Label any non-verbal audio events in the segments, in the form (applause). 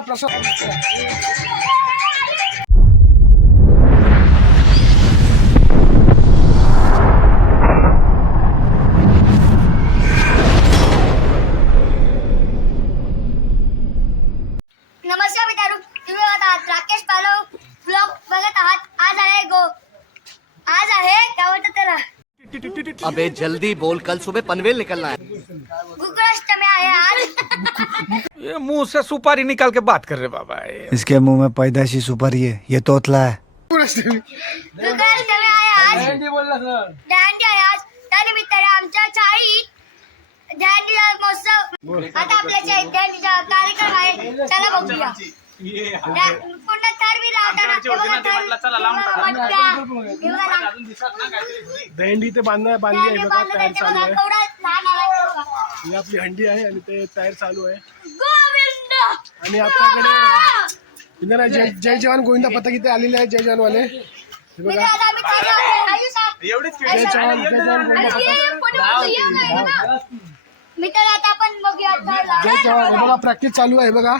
प्रसाद। काय त्याला? अबे जल्दी बोल कल सुबह पनवेल निकलना है। आहे आज. (laughs) ये मुँह से सुपारी निकाल के बात कर रहे बाबा ये। इसके मुँह में पैदाशी सुपारी है ये तोतला है। गोकुळाष्टमी आहे आज। दहंडी आहे आज। त्यानिमित्ताने आमच्या चाळीत दहंडीचा महोत्सव आता आपल्या चाळीत दहंडीचा कार्यक्रम आहे चला बघूया त्या- पूर्ण तरवी लावताना हे बघा तर- मटका, हे ना. दहंडी ते बांधण्या बांधली आहे दहंडी बघा बांधलं तयार त्यांच्या चालू बघा आहे केवढा लहान आहे हे ही आपली हंडी आहे आणि ते तयार चालू आहे गोविंद आणि आपल्याकडे इंदिरा जय जय जवान गोविंदा पथक इथे आलेले आहेत जय जवान वाले हे मी बघा दादा मी त्याच्या आयुष्यात जय जवान जय जवान गोविंदा पथक हे जय हे बघा प्रॅक्टिस चालू आहे बघा.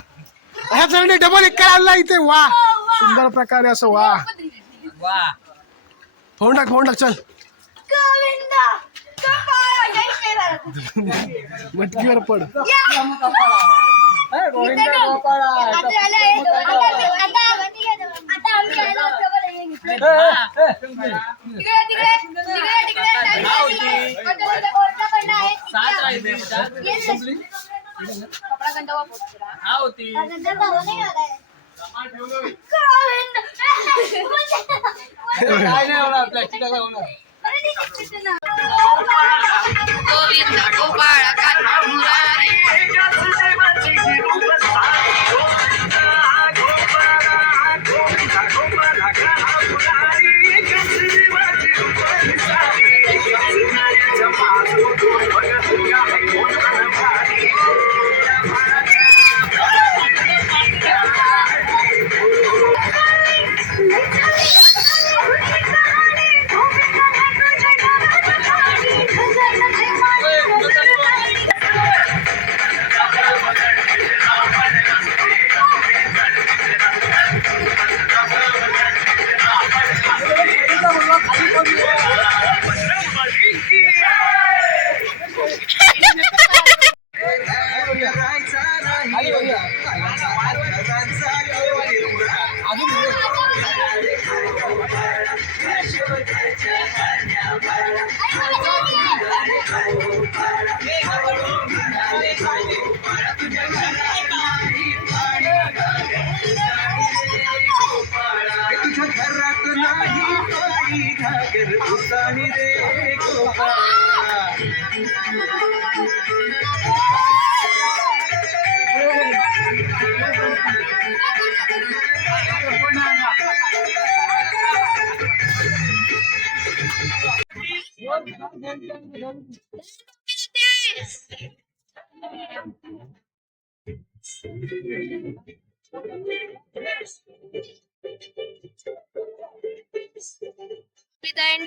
ह्या जणांनी डबल एक आणला इथे वा. सुंदर प्रकारे असं वा. फोन टाक फोन टाक चल. (laughs) मटकीवर पड. या. मित्रांनो, आता आलोय. आता मी- आता- आता आम्ही आलो होतो बरं, हे इकडे. तिकडे, तिकडे, तिकडे, तिकडे, साईडला. आता तिकडे कोणता खंड आहे? Yes, yes. कपडा खंड वापरतो. हा, खंड भाऊ नाही आलाय. गोविंद. अरे, घागर उतानी रे गोपाळा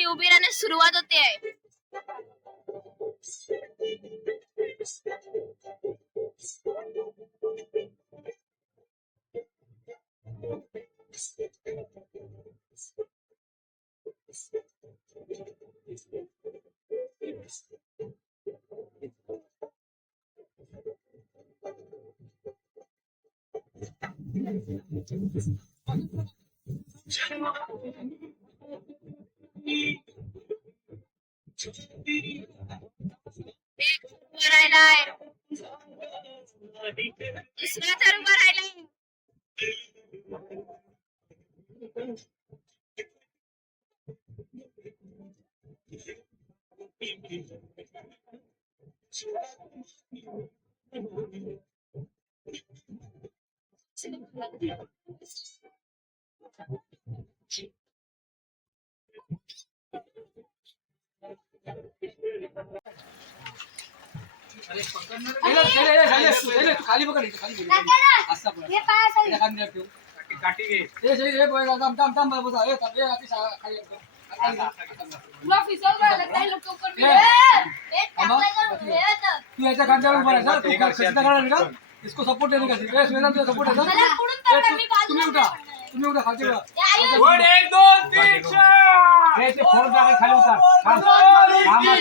उभी राहण्यास सुरुवात होते आहे. एक उभा राहिलाय दुसरा तर उभा राहिलाय हे पाय तुला फिसवलं आलं, काही लोकं पण- ए, ए, टाकलं का? हे होतं. तू याच्या खांद्यावर उभा राहा तू कशी काढायला का इसको सपोर्ट देने का ए सुनेना तुझा सपोर्ट है ना मला पुढून तर ए, मी तू- तुम्ही बाजूला उठा तुम्ही उठा खाली उठा आई, एक दोन तीन चार ए, ते फोन जागा खाली उतार थांब. थांबा,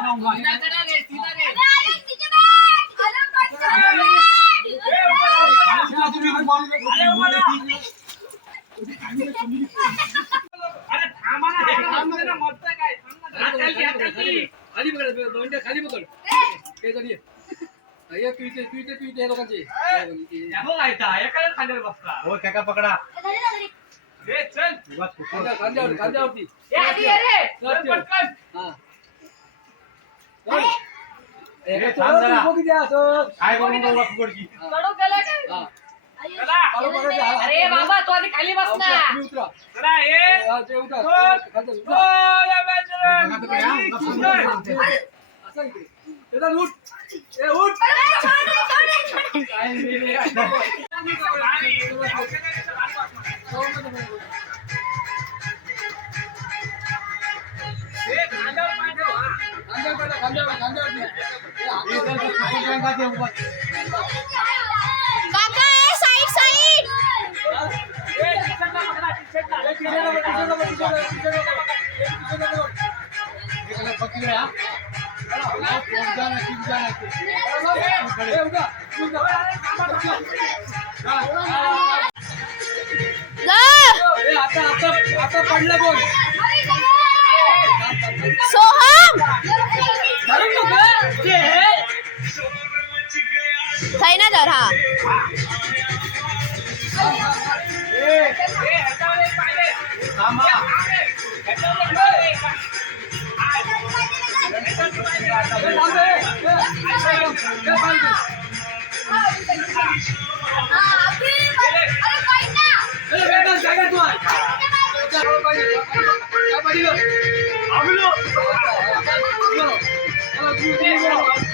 थांबा. आई, तिचे बॅग! आलं पटकन! तुम्ही इकडे बॉल खाली पकड दोंड्या खाली पकड ते जरी ये. ये तू इथे तू इथे तू इथे हे लोकांचे. हो त्याका पकडा. घरी जा, घरी. खांद्या- खांद्यावर खांद्यावरती. हा. ए, ए, थांब जरा. उभं किती आहे असं? काय बघून बघू पकडची हा. आई, पालो पकडायचे, हा, हा. अरे बाबा तू आधी खाली बस ना हा, तुम्ही उतरा. हा, ते उतरा. खांद्यावर उतरा. असं इकडे. काका साइड साइड पकड़ रहा पडलं बोल सोहम થઈ ના દર હા એ એ હટાવે પાડે આમાં હટાવે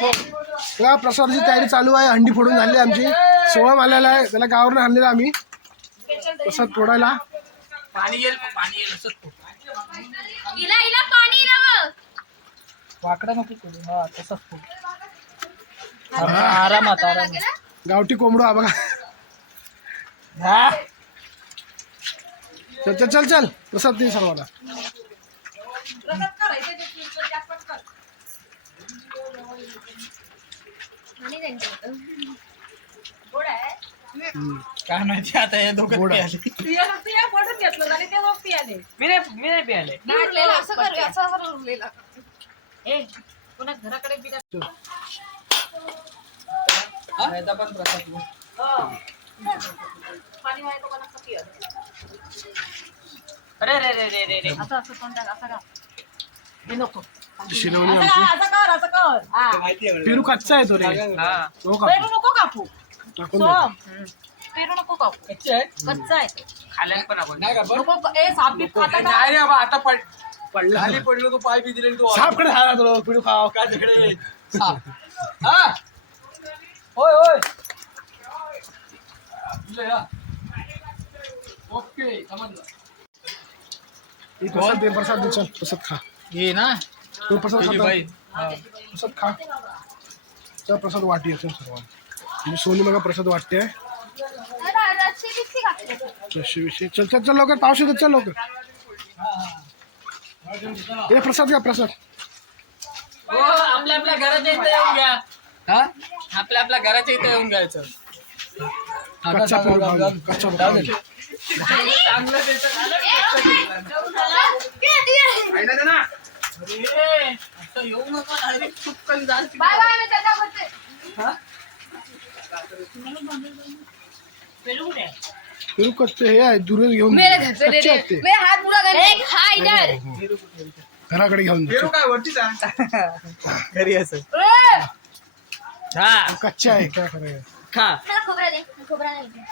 बघा प्रसादाची तयारी चालू आहे हंडी फोडून झाली आमची. सोहम आलेला आहे त्याला गावावरून आणलेला आम्ही. प्रसाद फोडायला. इला इला पाणी लाव वाकडा नको करू हा तसाच आरामात आरामात गावठी कोंबडो हा बघा. चल चल चल चल. प्रसाद दे सर्वांना. काय माहिती आता हे दोघं गोड आहे. मी नाही मी नाही पियाले असं कर असं असं उरलेलं याचा पण प्रसाद घेऊ. अरे रे रे रे रे रे शिरवणी आमची. पेरू कच्चा आहे तो रे. हा. तो कापू. टाकून दे. कच्चे आहे खाल्यान पण आपण. नाही का बरं? नाही रे बाबा आता पड पडला. खाली पडलो तो पाय बी दिले तो खायला पेरू खाव काय तिकडे? साप. हा. होय होय. या. ओके समजलं. ही प्रसाद दे प्रसाद दे चल. प्रसाद खा. ये ना. तू प्रसाद तुझी खाता. प्रसाद खा. चल प्रसाद वाटी सर्वांना. मी सोनी मग प्रसाद वाटते. रस्सी विषय चल चल चल लवकर पावशी चल लवकर. हे प्रसाद घ्या प्रसाद. हो आपल्या आपल्या घराच्या इथे येऊन घ्या. हा? आपल्या आपल्या घराच्या इथे येऊन घ्यायचं. कच्चा कच्चा. चांगलं येऊ नका डायरेक्ट चुपकन जाल बाय बाय मी त्याचा करते पेरू कच्चे हे आहे दुरून घेऊन मेरे घर से दे कच्चे दे आहेत ते मेरे हाथ पूरा कर खा इधर घराकडे घेऊन जा. काय वरती जा घरी असं. ए, हा. कच्चे आहे. काय करायचं खा. मला खोबरा दे. मी खोबरा नाही घेत.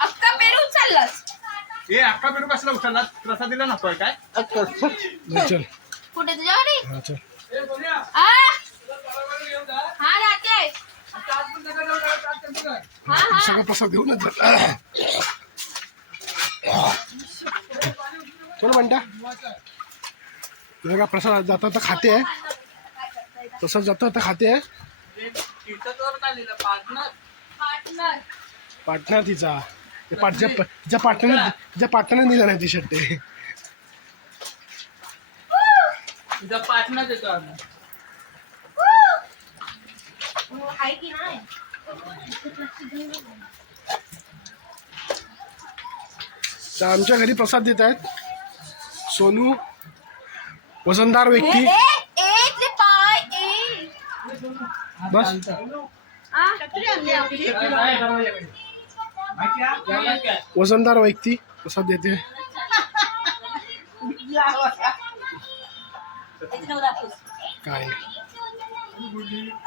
अक्का पेरू उचललास. हे अक्का पेरू कसला उचलला प्रसाद दिला नकोय काय? नाही, चल कुठे तुझ्याकडे हा चल। आ? हा जाते। हा हा। सगळं प्रसाद घेऊन चल म्हणता तुला का प्रसाद जाता तर खाते आहे प्रसाद जाता तर खाते आहे पार्टनर। पार्टनर तिचा ते पाट ज्या ज्या पार्टनर ज्या पार्टनर दिला नाही टी शर्ट ते पार्टनर देतो आम्ही आहे की नाही तर आमच्या घरी प्रसाद देत आहेत. सोनू वजनदार व्यक्ती. बस. वजनदार व्यक्ती प्रसाद देते. didn't that was. Fine.